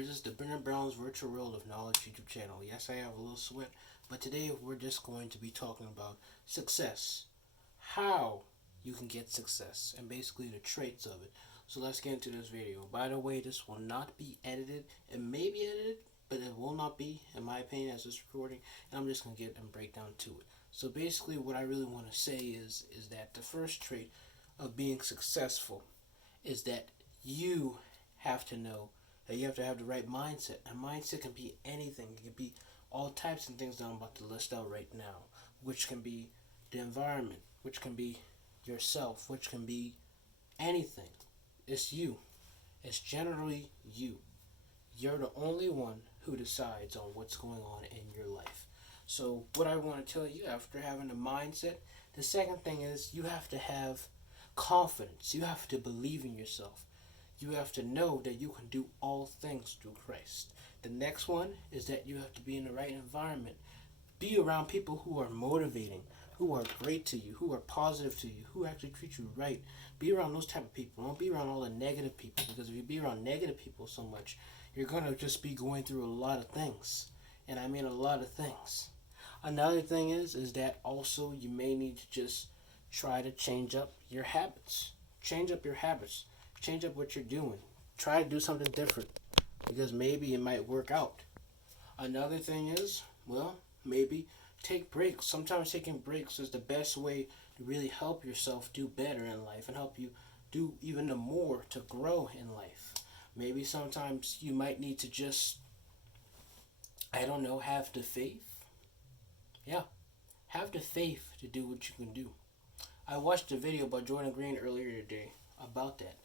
This is the Brennan Brown's Virtual World of Knowledge YouTube channel. Yes, I have a little sweat, but today we're just going to be talking about success. How you can get success, and basically the traits of it. So let's get into this video. By the way, this will not be edited. It may be edited, but it will not be, in my opinion, as this recording. And I'm just going to get and break down to it. So basically what I really want to say is that the first trait of being successful is that you have to know that you have to have the right mindset. And mindset can be anything. It can be all types of things that I'm about to list out right now, which can be the environment, which can be yourself, which can be anything. It's you. It's generally you. You're the only one who decides on what's going on in your life. So what I want to tell you, after having a mindset, the second thing is you have to have confidence. You have to believe in yourself. You have to know that you can do all things through Christ. The next one is that you have to be in the right environment. Be around people who are motivating, who are great to you, who are positive to you, who actually treat you right. Be around those type of people. Don't be around all the negative people, because if you be around negative people so much, you're going to just be going through a lot of things. And I mean a lot of things. Another thing is that also you may need to just try to change up your habits. Change up your habits. Change up what you're doing. Try to do something different, because maybe it might work out. Another thing is, well, maybe take breaks. Sometimes taking breaks is the best way to really help yourself do better in life and help you do even more to grow in life. Maybe sometimes you might need to just, I don't know, have the faith. Yeah, have the faith to do what you can do. I watched a video by Jordan Green earlier today about that.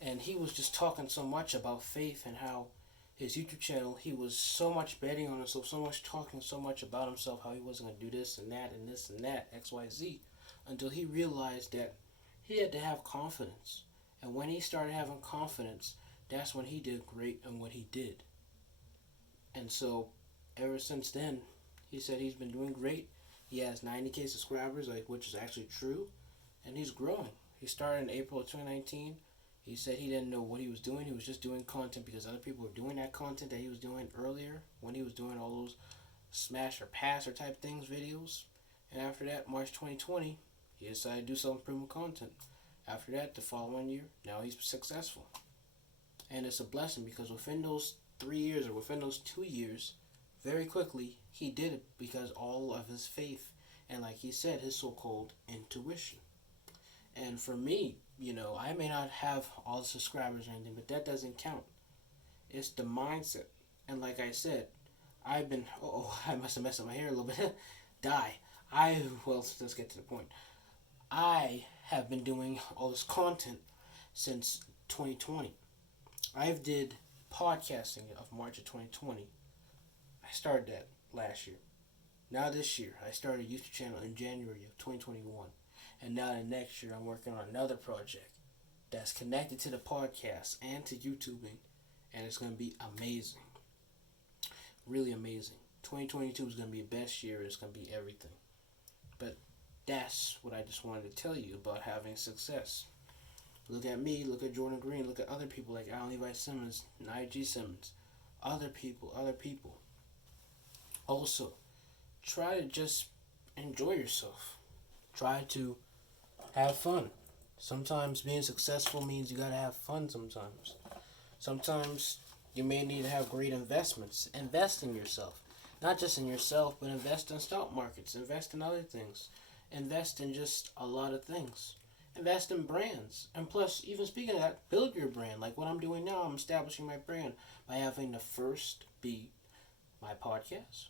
And he was just talking so much about faith and how his YouTube channel, he was so much betting on himself, so much talking so much about himself, how he wasn't going to do this and that and this and that, X, Y, Z, until he realized that he had to have confidence. And when he started having confidence, that's when he did great in what he did. And so, ever since then, he said he's been doing great. He has 90K subscribers, which is actually true, and he's growing. He started in April of 2019. He said he didn't know what he was doing. He was just doing content because other people were doing that content that he was doing earlier when he was doing all those smash or pass or type things videos. And after that, March 2020, he decided to do self-improvement content. After that, the following year, now he's successful. And it's a blessing because within those 3 years or within those 2 years, very quickly, he did it because all of his faith and, like he said, his so-called intuition. And for me, I may not have all the subscribers or anything, but that doesn't count. It's the mindset. And like I said, I must have messed up my hair a little bit. Let's get to the point. I have been doing all this content since 2020. I did podcasting of March of 2020. I started that last year. Now this year, I started a YouTube channel in January of 2021. And now the next year, I'm working on another project that's connected to the podcast and to YouTubing. And it's going to be amazing. Really amazing. 2022 is going to be the best year. It's going to be everything. But that's what I just wanted to tell you about having success. Look at me. Look at Jordan Green. Look at other people like Alan Levi Simmons, Nige Simmons. Other people. Also, try to just enjoy yourself. Try to have fun. Sometimes being successful means you gotta have fun sometimes. Sometimes you may need to have great investments. Invest in yourself. Not just in yourself, but invest in stock markets. Invest in other things. Invest in just a lot of things. Invest in brands. And plus, even speaking of that, build your brand. Like what I'm doing now, I'm establishing my brand by having the first be my podcast.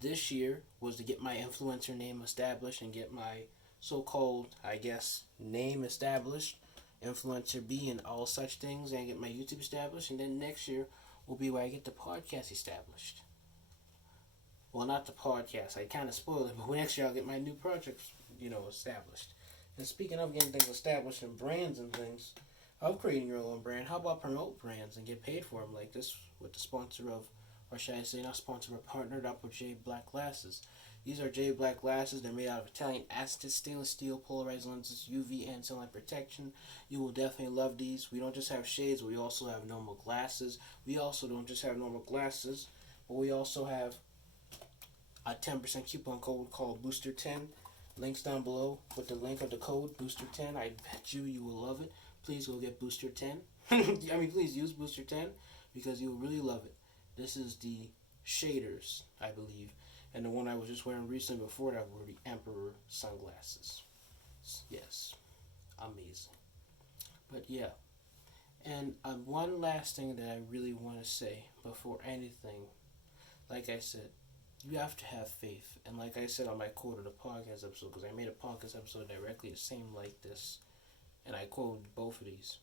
This year was to get my influencer name established and get my so-called, name established, influencer B and all such things, and get my YouTube established. And then next year will be where I get the podcast established. Well, not the podcast. I kind of spoiled it, but next year I'll get my new projects, established. And speaking of getting things established and brands and things, of creating your own brand, how about promote brands and get paid for them like this with the sponsor of, or should I say not sponsor, but partnered up with J Black Glasses. These are J Black glasses. They're made out of Italian acetate stainless steel polarized lenses, UV and sunlight protection. You will definitely love these. We don't just have shades, we also have normal glasses. We also don't just have normal glasses, but we also have a 10% coupon code called Booster10. Links down below with the link of the code Booster10. I bet you will love it. Please go get Booster10. Please use Booster10 because you will really love it. This is the shaders, I believe. And the one I was just wearing recently before that were the Emperor sunglasses. Yes, amazing. But yeah, and one last thing that I really want to say before anything, like I said, you have to have faith. And like I said on my quote of the podcast episode, because I made a podcast episode directly the same like this, and I quoted both of these.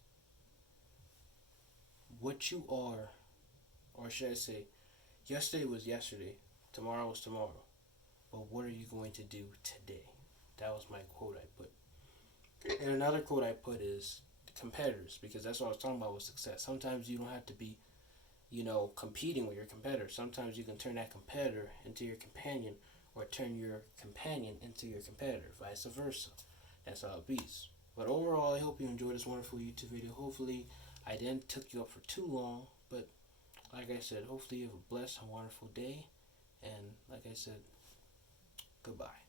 What you are, or should I say, yesterday was yesterday, tomorrow was tomorrow, but what are you going to do today? That was my quote I put. And another quote I put is competitors, because that's what I was talking about with success. Sometimes you don't have to be, competing with your competitor. Sometimes you can turn that competitor into your companion, or turn your companion into your competitor, vice versa. That's how it beats. But overall, I hope you enjoyed this wonderful YouTube video. Hopefully, I didn't took you up for too long, but like I said, hopefully you have a blessed and wonderful day. And like I said, goodbye.